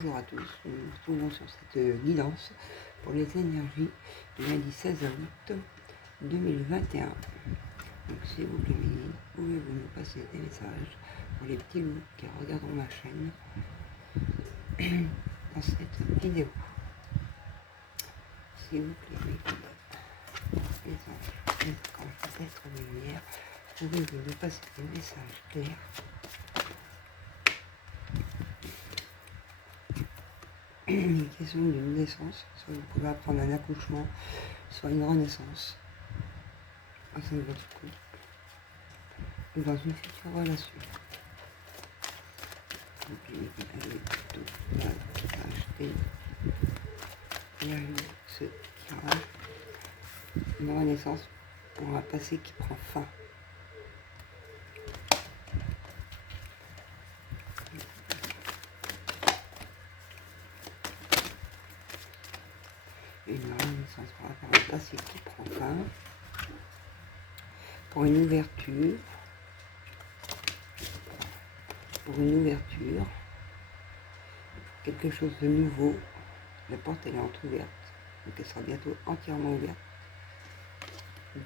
Bonjour à tous, nous nous retrouvons sur cette guidance pour les énergies du lundi 16 août 2021. Donc si vous plaît, pouvez-vous nous passer des messages pour les petits loups qui regarderont ma chaîne dans cette vidéo. S'il vous plaît, les anges, les archanges, êtres de lumière, pouvez-vous nous passer des messages clairs une question d'une naissance, soit vous pouvez apprendre un accouchement, soit une renaissance au sein de votre couple ou dans une future relation. Donc, allez plutôt acheter et à ce tirage, une renaissance pour un passé qui prend fin. Une renaissance par rapport à un passé qui prend fin, pour une ouverture, quelque chose de nouveau. La porte elle est entrouverte, donc elle sera bientôt entièrement ouverte.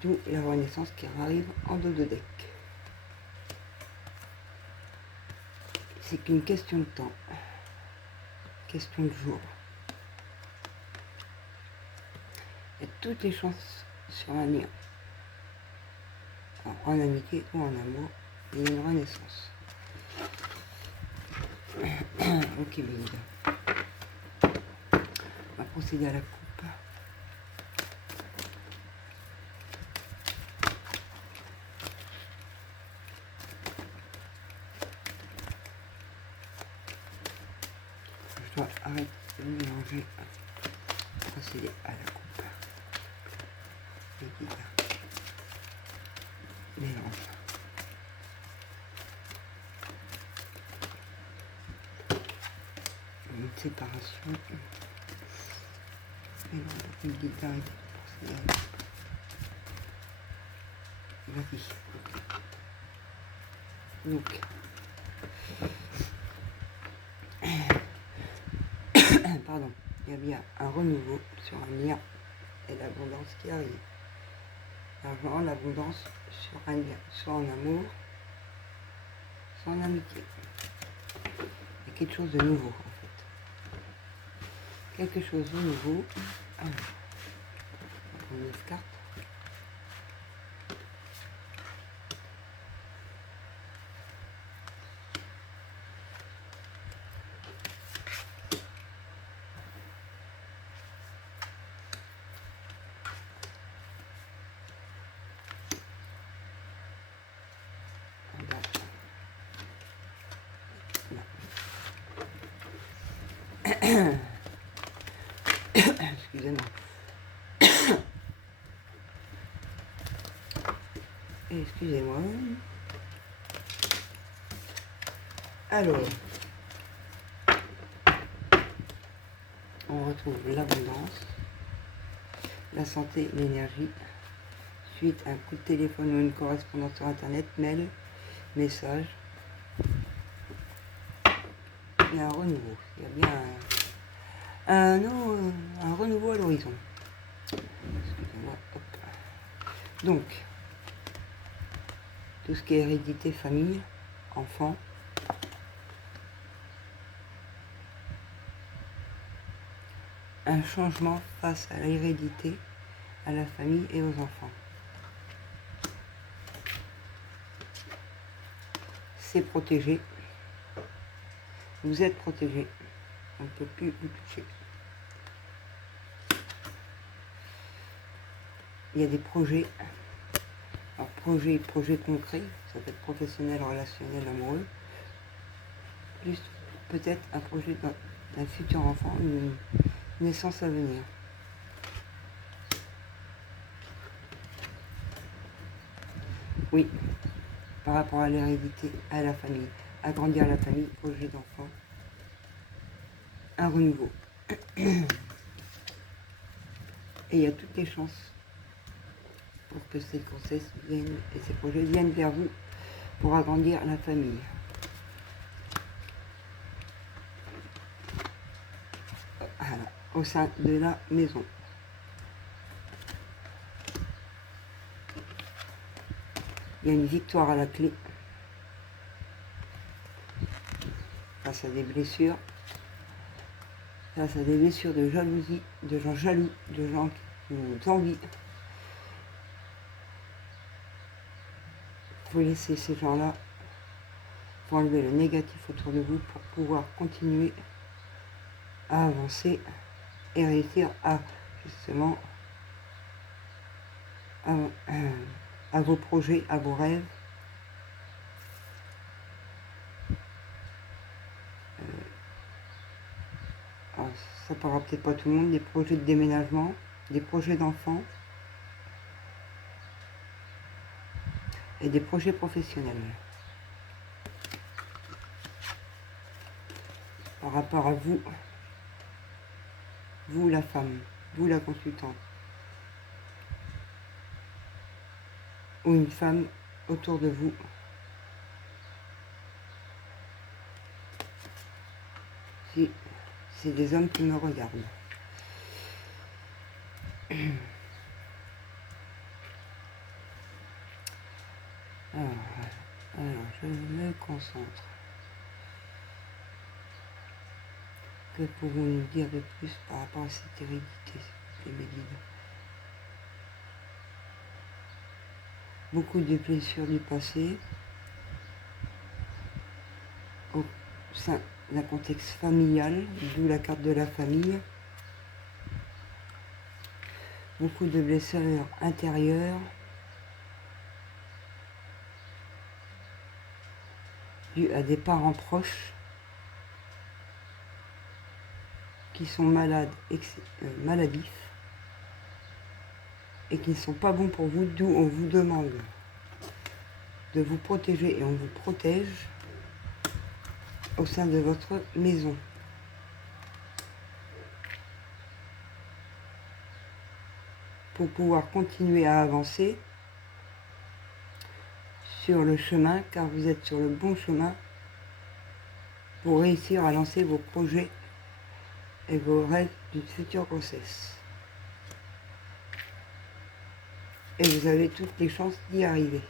D'où la renaissance qui arrive en dos de deck. C'est qu'une question de temps, question de jour. Il y a toutes les chances sur un lien, en amitié ou en amour, il y a une renaissance. Ok, Béida. On va procéder à la coupe. Je dois arrêter de mélanger. Procéder à la coupe. Béida. Mélange. Une séparation. Mélange. Une guitare. Vas-y. Donc. Pardon. Il y a bien un renouveau sur un lien et l'abondance qui arrive. L'argent, l'abondance sur un lien, soit en amour, soit en amitié. Il y a quelque chose de nouveau en fait. Quelque chose de nouveau. Alors, on va prendre 9 cartes. Excusez-moi. Excusez-moi. Alors, on retrouve l'abondance, la santé, l'énergie, suite à un coup de téléphone ou une correspondance sur internet, mail, message. Il y a un renouveau. Il y a bien un renouveau à l'horizon. Excusez-moi. Hop. Donc, tout ce qui est hérédité, famille, enfants, un changement face à l'hérédité, à la famille et aux enfants. C'est protégé. Vous êtes protégé. On ne peut plus vous toucher. Il y a des projets. Alors projet concret, ça peut être professionnel, relationnel, amoureux. Plus peut-être un projet d'un futur enfant, une naissance à venir. Oui, par rapport à l'hérédité, à la famille, agrandir la famille, projet d'enfant, un renouveau. Et il y a toutes les chances pour que ces grossesses viennent et ces projets viennent vers vous pour agrandir la famille. au sein de la maison. Il y a une victoire à la clé face à des blessures, face à des blessures de jalousie, de gens jaloux, de gens qui vous envient. Il faut laisser ces gens-là, il faut enlever le négatif autour de vous pour pouvoir continuer à avancer et réussir à justement à vos projets, à vos rêves. Alors, ça parlera peut-être pas à tout le monde, des projets de déménagement, des projets d'enfants et des projets professionnels. Par rapport à vous, vous la femme, vous la consultante, ou une femme autour de vous. Si c'est des hommes qui me regardent. Alors, je me concentre. Que pouvons nous dire de plus par rapport à cette hérédité, s'il vous plaît, mes guides? Beaucoup de blessures du passé, au sein d'un contexte familial, d'où la carte de la famille. Beaucoup de blessures intérieures, dues à des parents proches qui sont malades, maladifs, et qui ne sont pas bons pour vous, d'où on vous demande de vous protéger, et on vous protège au sein de votre maison. Pour pouvoir continuer à avancer sur le chemin, car vous êtes sur le bon chemin pour réussir à lancer vos projets et vos rêves d'une future grossesse. Et vous avez toutes les chances d'y arriver.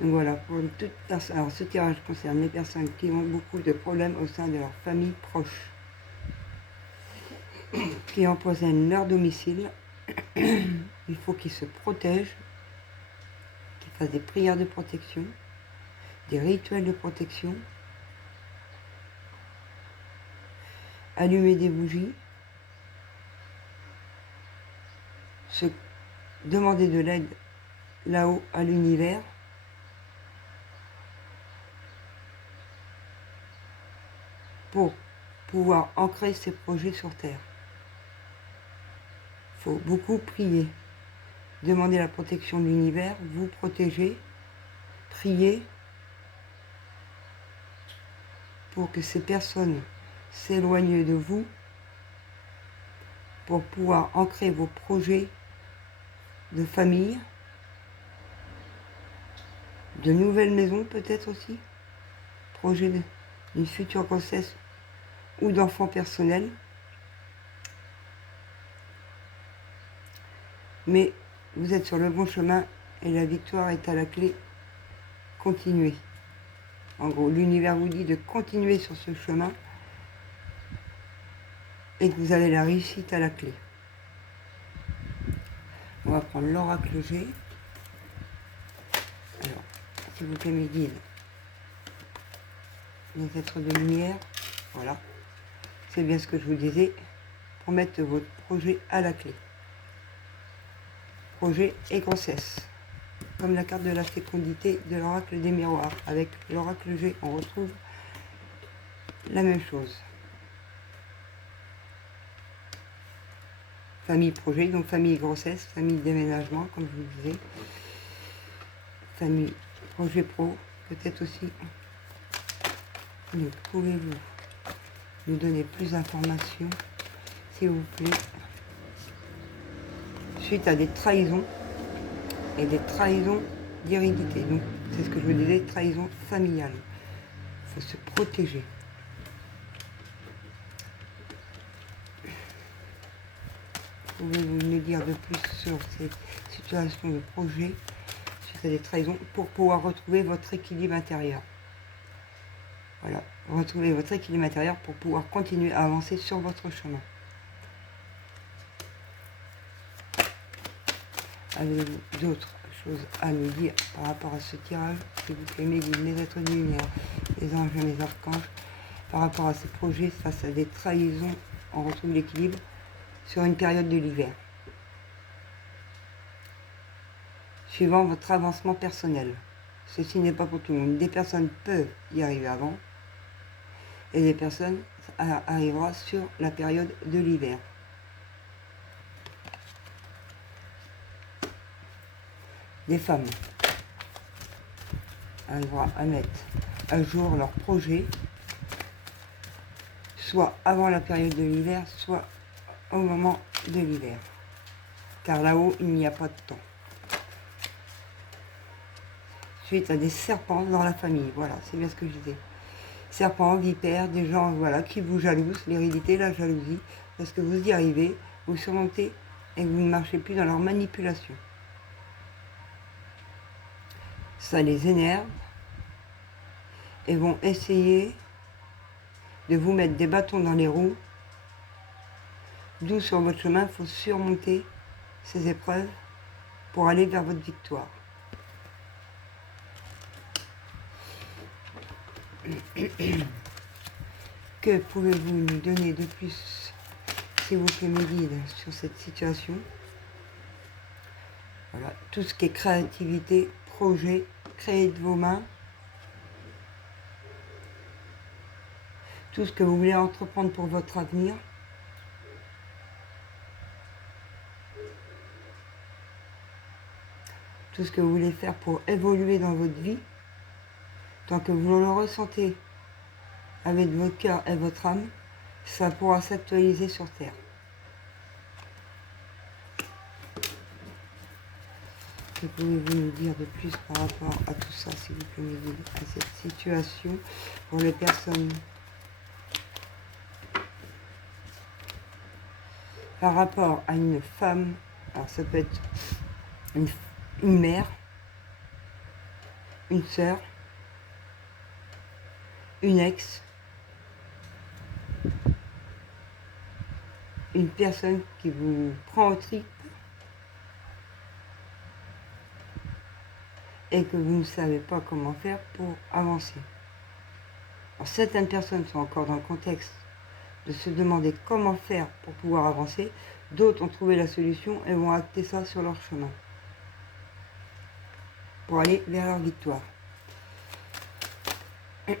Donc voilà, pour toute personne. Alors ce tirage concerne les personnes qui ont beaucoup de problèmes au sein de leur famille proche, qui empoisonnent leur domicile. Il faut qu'ils se protègent, qu'ils fassent des prières de protection, des rituels de protection, allumer des bougies, se demander de l'aide là-haut à l'univers, pour pouvoir ancrer ses projets sur Terre. Il faut beaucoup prier, demander la protection de l'univers, vous protéger, prier pour que ces personnes s'éloignent de vous, pour pouvoir ancrer vos projets de famille, de nouvelles maisons peut-être aussi, projet d'une future grossesse ou d'enfants personnels. Mais vous êtes sur le bon chemin et la victoire est à la clé. Continuez. En gros, l'univers vous dit de continuer sur ce chemin et que vous avez la réussite à la clé. On va prendre l'oracle G. Alors, s'il vous plaît, mes guides, les êtres de lumière, voilà. C'est bien ce que je vous disais, pour mettre votre projet à la clé. Projet et grossesse. Comme la carte de la fécondité de l'oracle des miroirs. Avec l'oracle G, on retrouve la même chose. Famille projet, donc famille grossesse, famille déménagement, comme je vous disais. Famille projet pro, peut-être aussi. Donc, pouvez-vous nous donner plus d'informations, s'il vous plaît, suite à des trahisons et des trahisons d'hérédité. Donc, c'est ce que je vous disais, trahison familiale. Il faut se protéger. pouvez-vous nous dire de plus sur cette situation de projet, sur cette trahison, pour pouvoir retrouver votre équilibre intérieur? Voilà, retrouver votre équilibre intérieur pour pouvoir continuer à avancer sur votre chemin. Avez-vous d'autres choses à nous dire par rapport à ce tirage, s'il vous plaît, mes guides, mes êtres de lumière, les anges et les archanges, par rapport à ces projets face à des trahisons, on retrouve l'équilibre sur une période de l'hiver, suivant votre avancement personnel. Ceci n'est pas pour tout le monde. Des personnes peuvent y arriver avant, et des personnes arriveront sur la période de l'hiver. Des femmes arriveront à mettre à jour leurs projets, soit avant la période de l'hiver, soit au moment de l'hiver. Car là-haut, il n'y a pas de temps. Suite à des serpents dans la famille, voilà, c'est bien ce que je disais. Serpents, vipères, des gens, voilà, qui vous jalousent, l'hérédité, la jalousie, parce que vous y arrivez, vous surmontez et vous ne marchez plus dans leur manipulation. Ça les énerve et vont essayer de vous mettre des bâtons dans les roues, d'où sur votre chemin, il faut surmonter ces épreuves pour aller vers votre victoire. Que pouvez-vous nous donner de plus, s'il vous plaît, mes guides, sur cette situation? Voilà, tout ce qui est créativité, projet, créer de vos mains, tout ce que vous voulez entreprendre pour votre avenir, tout ce que vous voulez faire pour évoluer dans votre vie, tant que vous le ressentez avec votre cœur et votre âme, ça pourra s'actualiser sur Terre. Que pouvez-vous nous dire de plus par rapport à tout ça, s'il vous plaît, mes guides, à cette situation pour les personnes? Par rapport à une femme, alors ça peut être une mère, une sœur, une ex, une personne qui vous prend au tripes et que vous ne savez pas comment faire pour avancer. Alors, certaines personnes sont encore dans le contexte de se demander comment faire pour pouvoir avancer, d'autres ont trouvé la solution et vont acter ça sur leur chemin pour aller vers leur victoire. Ce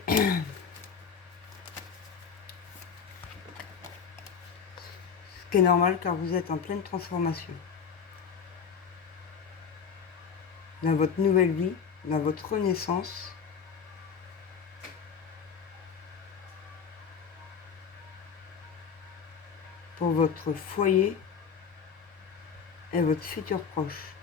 qui est normal car vous êtes en pleine transformation. Dans votre nouvelle vie, dans votre renaissance, pour votre foyer et votre futur proche.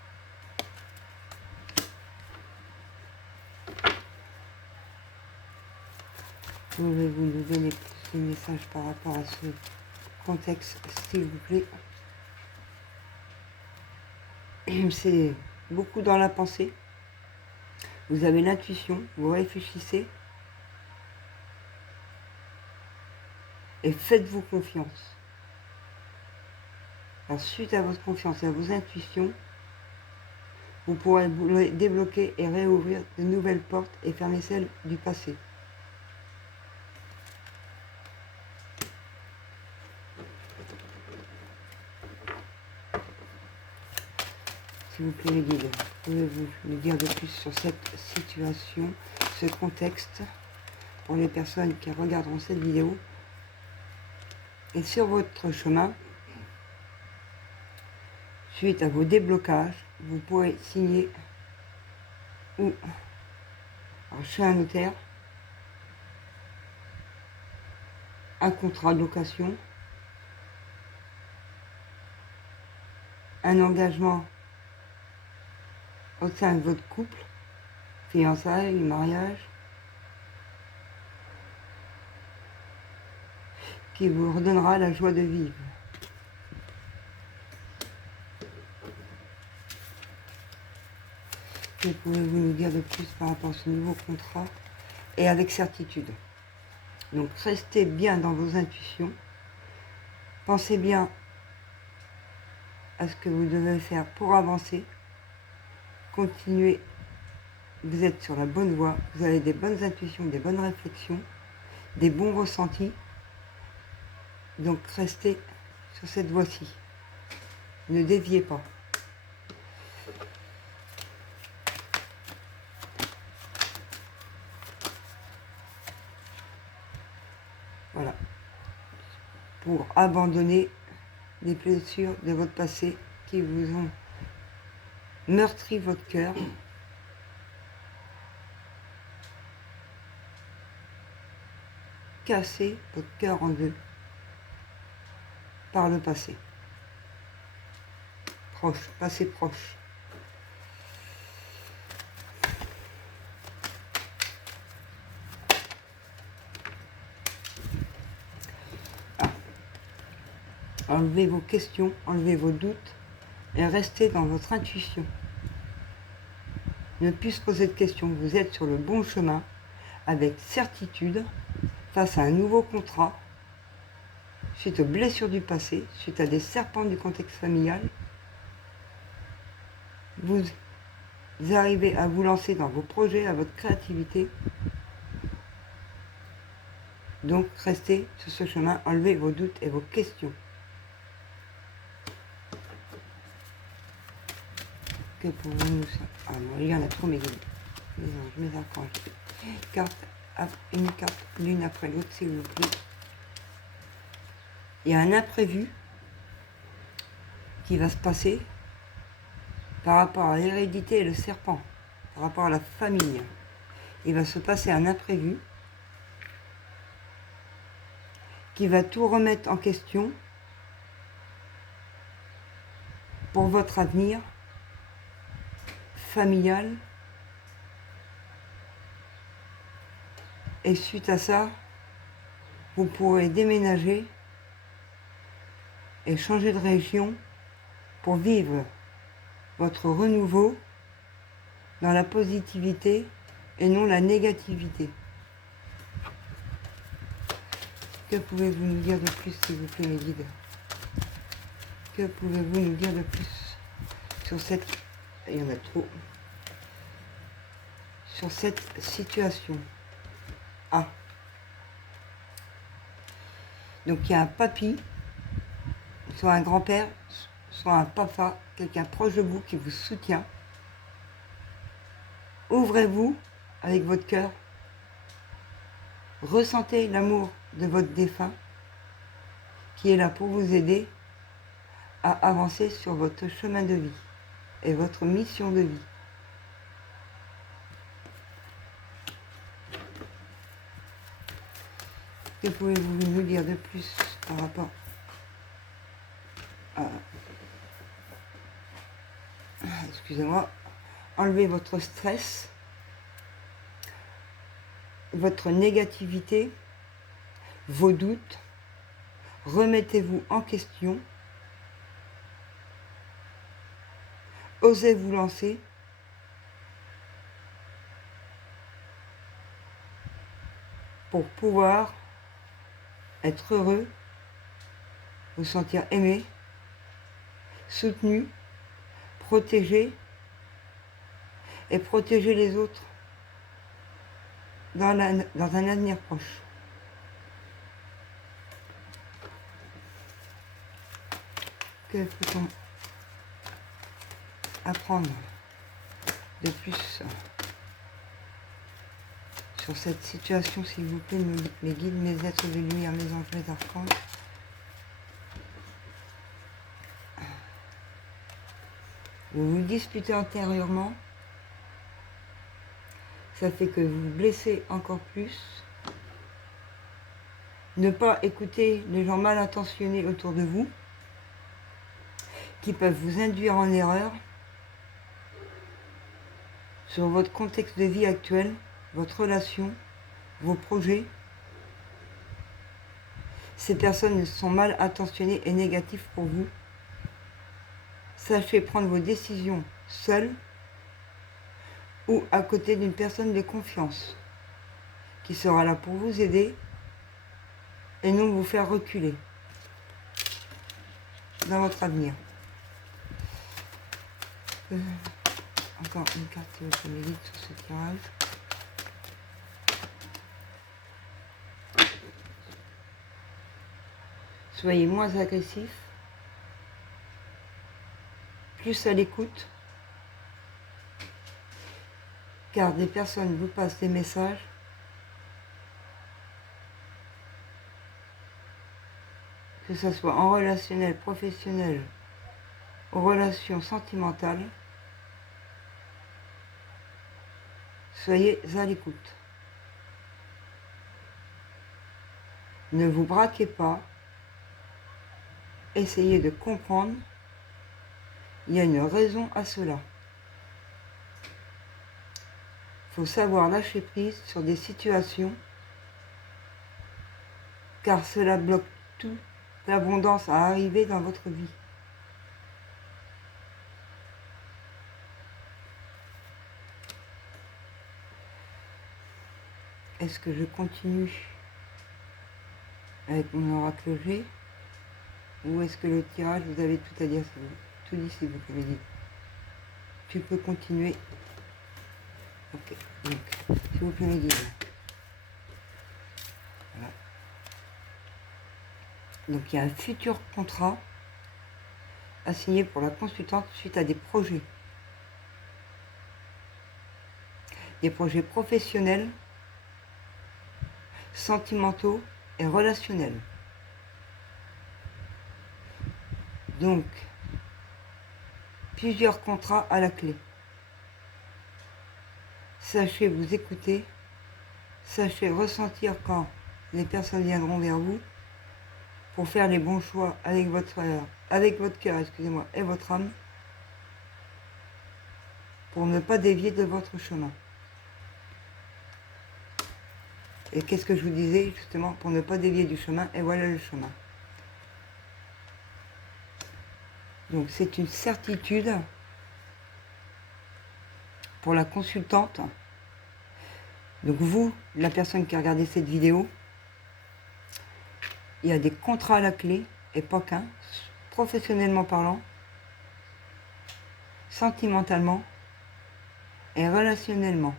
Pouvez-vous nous donner plus de messages par rapport à ce contexte, s'il vous plaît? C'est beaucoup dans la pensée. Vous avez l'intuition, vous réfléchissez et faites-vous confiance. Alors, suite à votre confiance et à vos intuitions, vous pourrez débloquer et réouvrir de nouvelles portes et fermer celles du passé. S'il vous plaît, les guides, pouvez-vous nous dire de plus sur cette situation, ce contexte, pour les personnes qui regarderont cette vidéo? Et sur votre chemin, suite à vos déblocages, vous pourrez signer ou chez un notaire un contrat de location, un engagement au sein de votre couple, fiançailles, mariage, qui vous redonnera la joie de vivre. Que pouvez-vous nous dire de plus par rapport à ce nouveau contrat? Et avec certitude. Donc restez bien dans vos intuitions. Pensez bien à ce que vous devez faire pour avancer. Continuez. Vous êtes sur la bonne voie. Vous avez des bonnes intuitions, des bonnes réflexions, des bons ressentis. Donc restez sur cette voie-ci. Ne déviez pas. Voilà. Pour abandonner les blessures de votre passé qui vous ont meurtri votre cœur. Cassé votre cœur en deux par le passé. Proche, passé proche. Enlevez vos questions, enlevez vos doutes et restez dans votre intuition. Ne plus se poser de questions, vous êtes sur le bon chemin avec certitude face à un nouveau contrat, suite aux blessures du passé, suite à des serpents du contexte familial. Vous arrivez à vous lancer dans vos projets, à votre créativité. Donc restez sur ce chemin, enlevez vos doutes et vos questions. Que pouvons-nous... Ah non, il y en a trop mes guides. Mes anges, mes archanges. Une carte l'une après l'autre, s'il vous plaît. Il y a un imprévu qui va se passer par rapport à l'hérédité et le serpent, par rapport à la famille. Il va se passer un imprévu qui va tout remettre en question pour votre avenir familial. Et suite à ça, vous pourrez déménager et changer de région pour vivre votre renouveau dans la positivité et non la négativité. Que pouvez-vous nous dire de plus, s'il vous plaît, mes guides? Que pouvez-vous nous dire de plus sur cette... Il y en a trop. Sur cette situation. Ah. Donc il y a un papy, soit un grand-père, soit un papa, quelqu'un proche de vous qui vous soutient. Ouvrez-vous avec votre cœur. Ressentez l'amour de votre défunt qui est là pour vous aider à avancer sur votre chemin de vie et votre mission de vie. Que pouvez-vous nous dire de plus par rapport à... Excusez-moi. Enlevez votre stress, votre négativité, vos doutes. Remettez-vous en question. Osez vous lancer. Pour pouvoir être heureux, vous sentir aimé, soutenu, protégé et protéger les autres dans un avenir proche. Que peut-on apprendre de plus sur cette situation, s'il vous plaît, mes guides, mes êtres de lumière, mes anges, mes archanges? Vous vous disputez intérieurement, ça fait que vous vous blessez encore plus. Ne pas écouter les gens mal intentionnés autour de vous, qui peuvent vous induire en erreur sur votre contexte de vie actuel, votre relation, vos projets. Ces personnes sont mal intentionnées et négatives pour vous. Sachez prendre vos décisions seul. ou à côté d'une personne de confiance qui sera là pour vous aider et non vous faire reculer dans votre avenir. Encore une carte qui vous médite sur ce tirage. Soyez moins agressif, plus à l'écoute, car des personnes vous passent des messages que ce soit en relationnel, professionnel, aux relations sentimentales. Soyez à l'écoute. Ne vous braquez pas. Essayez de comprendre. Il y a une raison à cela. Il faut savoir lâcher prise sur des situations, car cela bloque toute l'abondance à arriver dans votre vie. Est-ce que je continue avec mon oracle G, ou est-ce que le tirage, vous avez tout à dire, tout dit si vous pouvez dire. Tu peux continuer. Ok, donc, s'il vous plaît, mes guides. Voilà. Donc, il y a un futur contrat à signer pour la consultante suite à des projets. Des projets professionnels, sentimentaux et relationnels. Donc, plusieurs contrats à la clé. Sachez vous écouter, sachez ressentir quand les personnes viendront vers vous pour faire les bons choix avec votre cœur, excusez-moi, et votre âme, pour ne pas dévier de votre chemin. Et qu'est-ce que je vous disais, justement, pour ne pas dévier du chemin, et voilà le chemin. Donc c'est une certitude pour la consultante. Donc vous, la personne qui a regardé cette vidéo, il y a des contrats à la clé, et pas qu'un, professionnellement parlant, sentimentalement et relationnellement.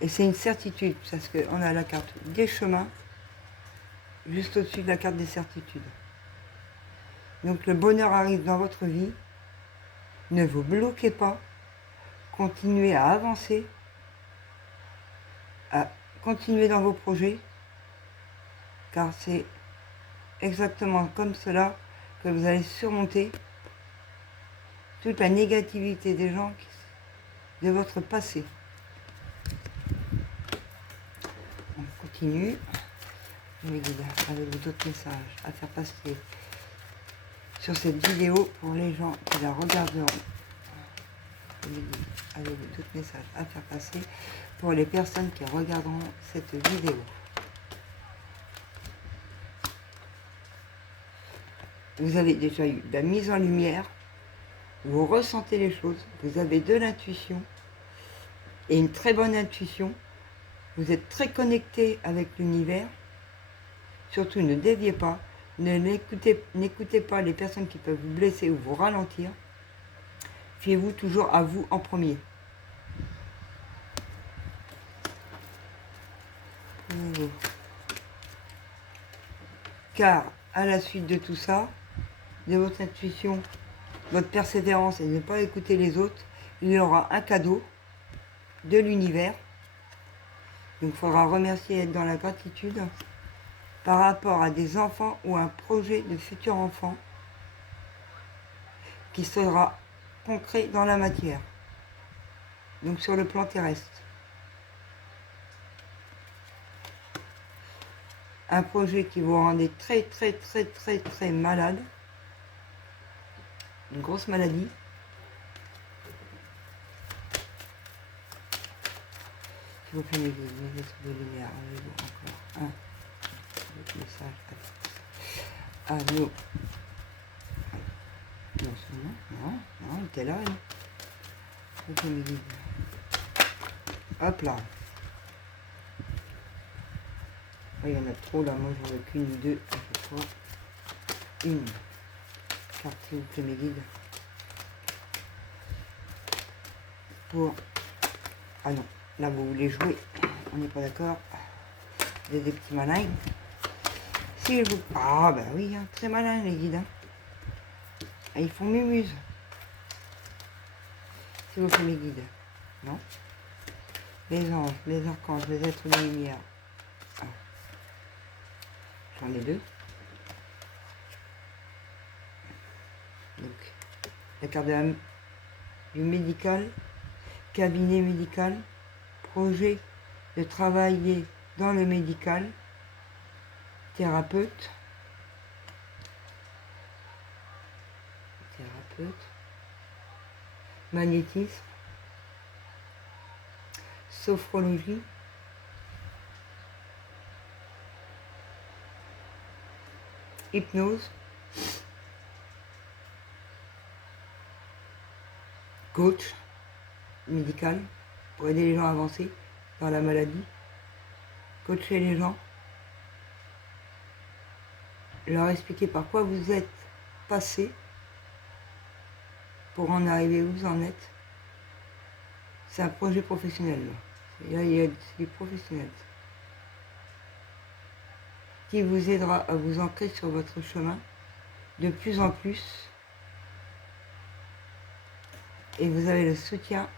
Et c'est une certitude, parce qu'on a la carte des chemins, juste au-dessus de la carte des certitudes. Donc le bonheur arrive dans votre vie, ne vous bloquez pas, continuez à avancer, à continuer dans vos projets, car c'est exactement comme cela que vous allez surmonter toute la négativité des gens de votre passé. On continue. Avec d'autres messages à faire passer sur cette vidéo pour les gens qui la regarderont. Avec d'autres messages à faire passer pour les personnes qui regarderont cette vidéo. Vous avez déjà eu de la mise en lumière, vous ressentez les choses, vous avez de l'intuition et une très bonne intuition. Vous êtes très connecté avec l'univers. Surtout, ne déviez pas, n'écoutez pas les personnes qui peuvent vous blesser ou vous ralentir. Fiez-vous toujours à vous en premier. Car à la suite de tout ça, de votre intuition, votre persévérance et de ne pas écouter les autres, il y aura un cadeau de l'univers. Donc il faudra remercier et être dans la gratitude par rapport à des enfants ou un projet de futur enfant qui sera concret dans la matière, donc sur le plan terrestre. Un projet qui vous rendait très malade, une grosse maladie. S'il vous plaît, mes lettres de lumière, encore un message à nous. Non, il était là, hein. Ok, mes guides. Hop là. Oh, il y en a trop là, moi j'en veux qu'une ou deux à chaque fois. Une carte s'il vous plaît mes guides. Pour... Ah non, là vous voulez jouer, on n'est pas d'accord. Des petits malins. S'il vous... Ah bah oui, hein, très malin les guides. Hein. Et ils font mumuse. S'il vous plaît mes guides. Non. Les anges, les archanges, les êtres de lumière. Ah. J'en ai deux. Donc, la carte du médical, cabinet médical, projet de travailler dans le médical, thérapeute, magnétisme, sophrologie, hypnose, coach médical pour aider les gens à avancer dans la maladie, coacher les gens, leur expliquer par quoi vous êtes passé pour en arriver où vous en êtes. C'est un projet professionnel. Là, il y a des professionnels qui vous aidera à vous ancrer sur votre chemin de plus en plus. Et vous avez le soutien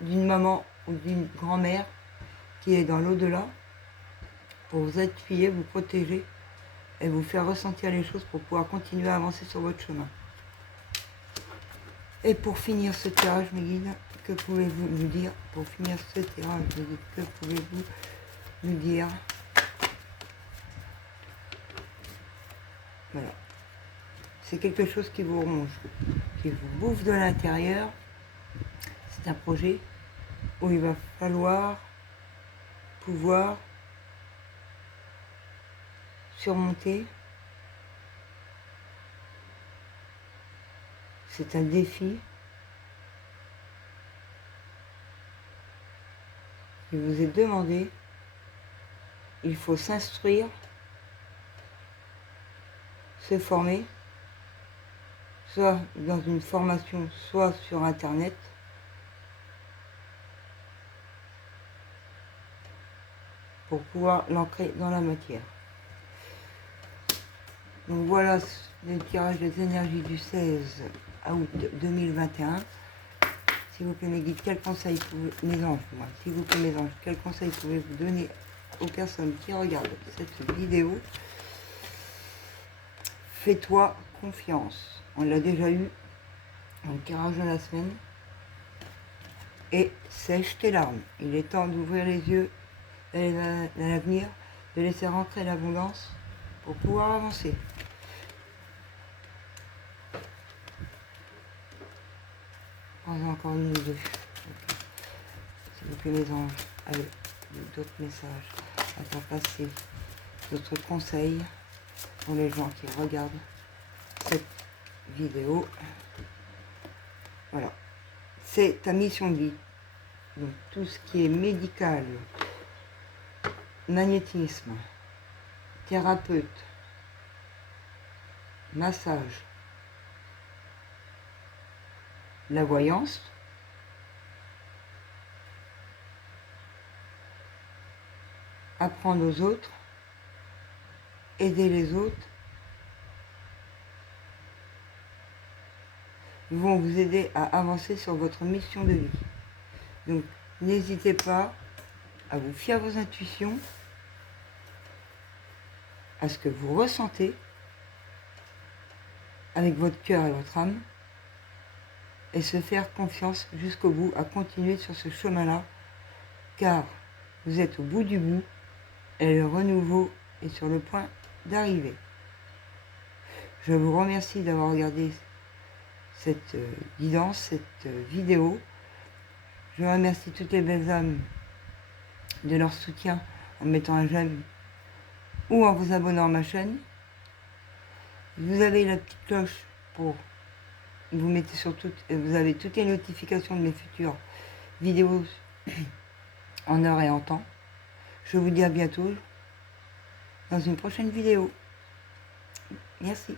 d'une maman ou d'une grand-mère qui est dans l'au-delà pour vous appuyer, vous protéger et vous faire ressentir les choses pour pouvoir continuer à avancer sur votre chemin. Et pour finir ce tirage, mes guides, que pouvez-vous nous dire? Pour finir ce tirage, mes guides, que pouvez-vous nous dire? Voilà. C'est quelque chose qui vous ronge, qui vous bouffe de l'intérieur. C'est un projet où il va falloir pouvoir surmonter. C'est un défi qui vous est demandé. Il faut s'instruire, se former, soit dans une formation, soit sur Internet, pour pouvoir l'ancrer dans la matière. Donc voilà le tirage des énergies du 16 août 2021. S'il vous plaît mes guides, quels conseils mes anges, s'il vous plaît mes anges, quels conseils pouvez-vous donner aux personnes qui regardent cette vidéo? Fais-toi confiance. On l'a déjà eu dans le tirage de la semaine. Et sèche tes larmes. Il est temps d'ouvrir les yeux, d'aller dans l'avenir, de laisser rentrer l'abondance pour pouvoir avancer. Prends encore une ou deux. Okay. S'il vous plaît mes anges, allez, d'autres messages à faire passer, d'autres conseils pour les gens qui regardent cette vidéo. Voilà, c'est ta mission de vie. Donc tout ce qui est médical, magnétisme, thérapeute, massage, la voyance, apprendre aux autres, aider les autres, vont vous aider à avancer sur votre mission de vie. Donc n'hésitez pas à vous fier à vos intuitions, à ce que vous ressentez avec votre cœur et votre âme, et se faire confiance jusqu'au bout, à continuer sur ce chemin-là, car vous êtes au bout du bout, et le renouveau est sur le point d'arriver. Je vous remercie d'avoir regardé cette guidance, cette vidéo. Je remercie toutes les belles âmes de leur soutien en mettant un j'aime ou en vous abonnant à ma chaîne. Vous avez la petite cloche pour vous mettez vous avez toutes les notifications de mes futures vidéos en heure et en temps. Je vous dis à bientôt dans une prochaine vidéo. Merci.